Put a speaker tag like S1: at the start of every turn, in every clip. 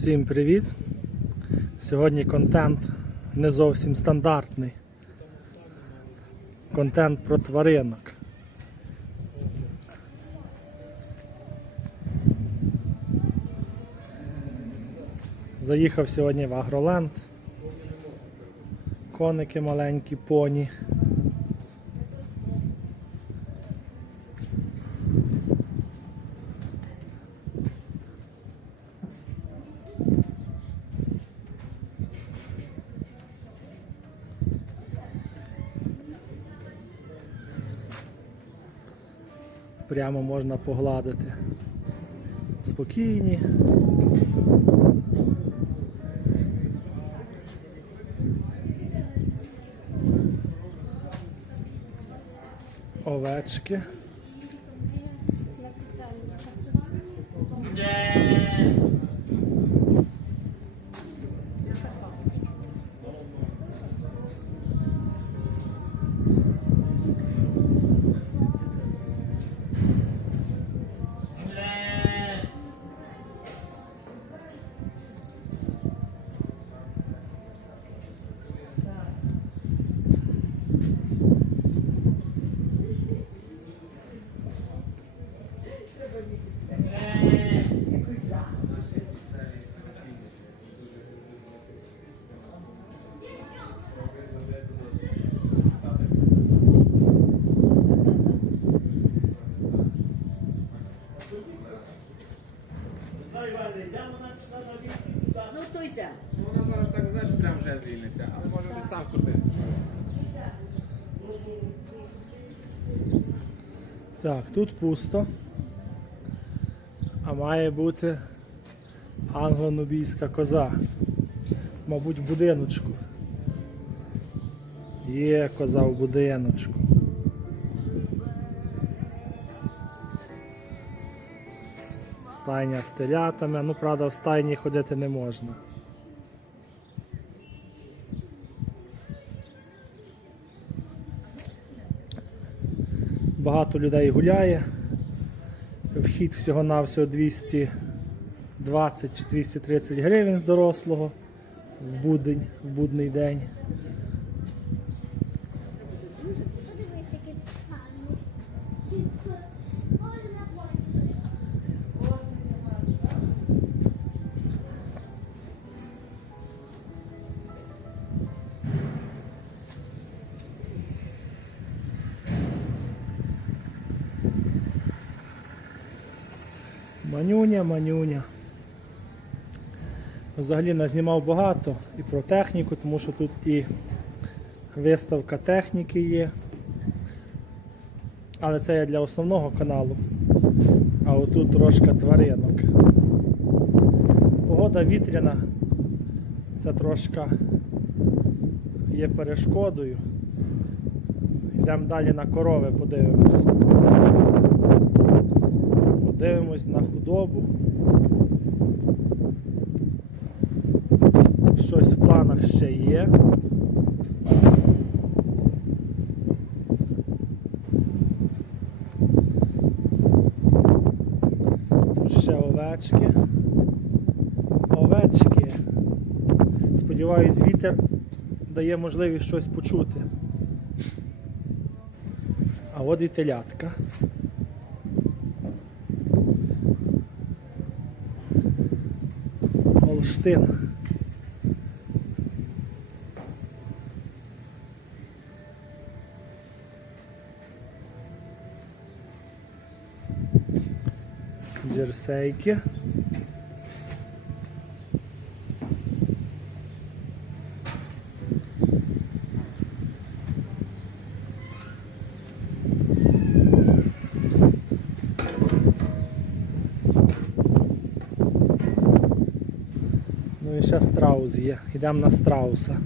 S1: Всім привіт! Сьогодні контент не зовсім стандартний. Контент про тваринок. Заїхав сьогодні в Агроленд. Коники маленькі, поні. Прямо можна погладити. Спокійні. Овечки.
S2: Вона зараз так, знаєш, прям вже звільниться, але може десь там крутиться.
S1: Так, тут пусто. А має бути англо-нубійська коза. Мабуть, в будиночку. Є коза в будиночку. Стайня з телятами, ну правда в стайні ходити не можна. Багато людей гуляє. Вхід всього-навсього 220 чи 230 гривень з дорослого в будень, в будний день. Манюня, манюня. Взагалі назнімав багато і про техніку, тому що тут і виставка техніки є. Але це я для основного каналу. А отут трошки тваринок. Погода вітряна. Це трошки є перешкодою. Йдемо далі на корови, подивимось. Подивимось на худобу. Щось в планах ще є. Тут ще овечки. Овечки. Сподіваюсь, вітер дає можливість щось почути. А от і телятка. Голштин. Джерсейки. Ну і ще страус є. Йдемо на страуса.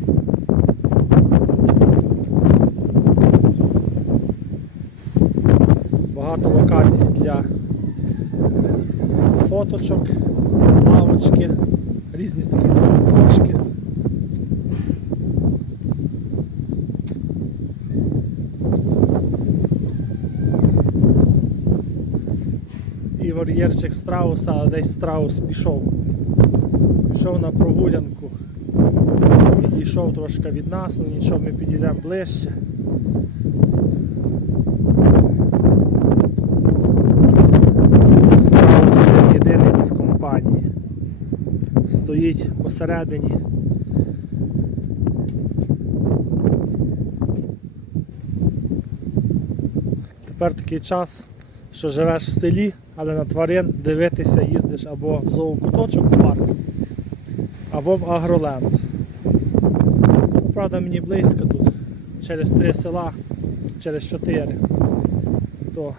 S1: Багато локацій для фоточок, лавочки, різні такі точки. І вольєрчик страуса, а десь страус пішов. Пішов на прогулянку. Відійшов трошки від нас, ну нічого, ми підійдемо ближче. Страус один єдиний без компанії. Стоїть посередині. Тепер такий час, що живеш в селі, але на тварин дивитися їздиш або в зоокуточок в парк, або в Агроленд. Правда, мені близько тут, через три села, через чотири. То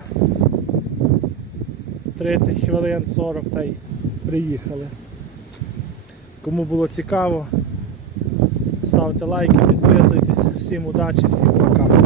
S1: 30 хвилин, 40 та й приїхали. Кому було цікаво, ставте лайки, підписуйтесь. Всім удачі, всім.